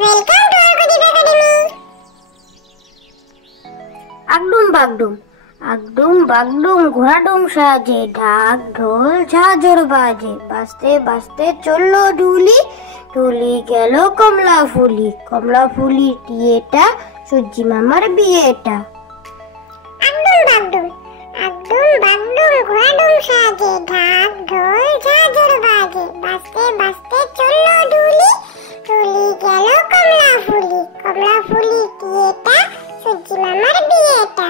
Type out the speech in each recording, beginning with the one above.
Welcome to Argadeep Academy. আগডুম বাগডুম আগডুম বাগডুম ঘোড়াডুম সাজে, ঢাক ঢোল ঝাঁঝর বাজে, বাজতে বাজতে চললো ঢুলি, ঢুলি গেল কমলা ফুলি, কমলা ফুলি টিয়েটা সূর্যি মামার বিয়েটা। আগডুম বাগডুম ঘোড়াডুম সাজে, ঢাক ঢোল ঝাঁঝর বাজে, বাজতে বাজতে চললো ঢুলি, ঢুলি গেল কমলা ফুলি, কমলা ফুলি টিয়েটা সূর্যি মামার বিয়েটা।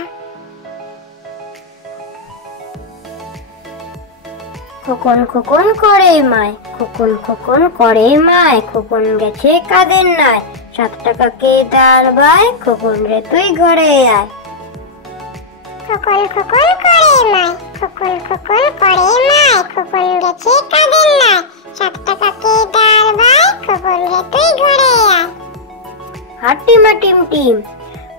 খোকন খোকন করে মায়, খোকন খোকন করে মায়, খোকন গেছে কাদের নাই, 7 টাকাকে দাঁড় বায়, খোকন রে তুই ঘরে আয়। খোকন খোকন করে মায়, খোকন খোকন করে মায়, খোকন গেছে কাদের নাই, 7 টাকাকে দাঁড় বায়, খোকন রে তুই ঘরে আয়। হাট্টিমা টিম টিম,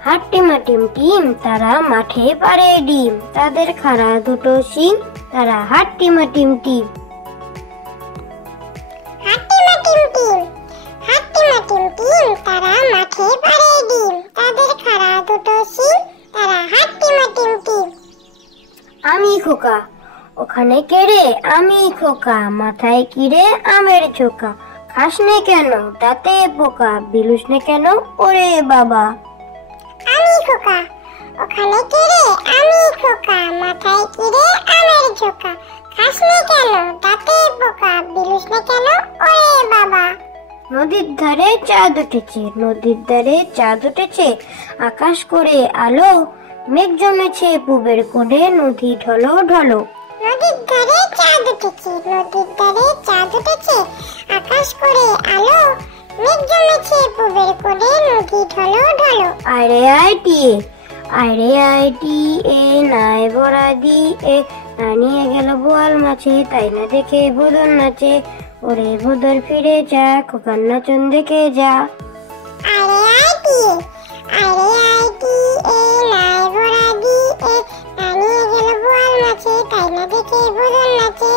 হাট্টিমা টিম টিম, তারা মাঠে পারে ডিম, তাদের খাড়া দুটো শিং, তারা হাট্টিমা টিম টিম। হাট্টিমা টিম টিম, হাট্টিমা টিম টিম, তারা মাঠে পারে ডিম, তাদের খাড়া দুটো শিং, তারা হাট্টিমা টিম টিম। আমি খোকা, ওখানে কেড়ে আমি খোকা, মাথায় কিরে আমের ছোকা, খাস নে কেন দাঁতে পোকা, বিলুস নে কেন ওরে বাবা। আমি খোকা, ওখানে কিরে আমি খোকা, মাথায় কিরে আমের ঝোকা, খাস নে কেন দাঁতে পোকা, বিলুস নে কেন ওরে বাবা। নদীর ধারে চাঁদ উঠেছে, নদীর ধারে চাঁদ উঠেছে, আকাশ করে আলো, মেঘ জমেছে পুবের কোণে, নদী ঢলো ঢলো। নদীর ধারে চাঁদ উঠেছে, নদীর ধারে চাঁদ উঠেছে, আকাশ করে আলো, মেঘ জমেছে পুবের কোণে, নদী ঢলো ঢলো। আরে আইটিএ, আরে আইটিএ, নাই বড়া দিয়ে, না নিয়ে গেল বোয়াল মাছে, তাই না দেখে বদল নাচে, ওরে বদল ফিরে যা, খোকার নাচন দেখে যা। আরে আইটিএ, আরে আইটিএ, নাই বড়া দিয়ে, না নিয়ে গেল বোয়াল মাছে, তাই না দেখে বদল নাচে,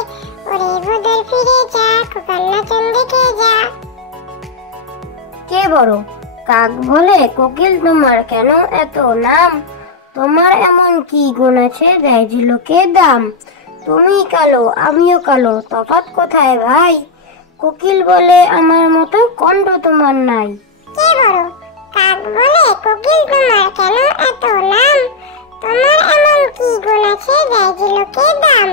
ওরে বদল ফিরে যা, খোকার নাচন দেখে যা। কে বড়? কাক বলে, কোকিল তোমার কেন এত নাম, তোমার এমন কি গুণ আছে দেয় যে লোকে দাম, তুমি কালো আমিও কালো, তফাৎ কোথায় ভাই, কোকিল বলে আমার মতো কণ্ঠ তোমার নাই। কে বড়? কাক বলে, কোকিল তোমার কেন এত নাম, তোমার এমন কি গুণ আছে দেয় যে লোকে দাম,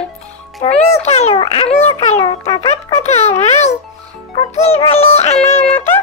তুমি কালো আমিও কালো, তফাৎ কোথায় ভাই, কোকিল বলে আমার মতো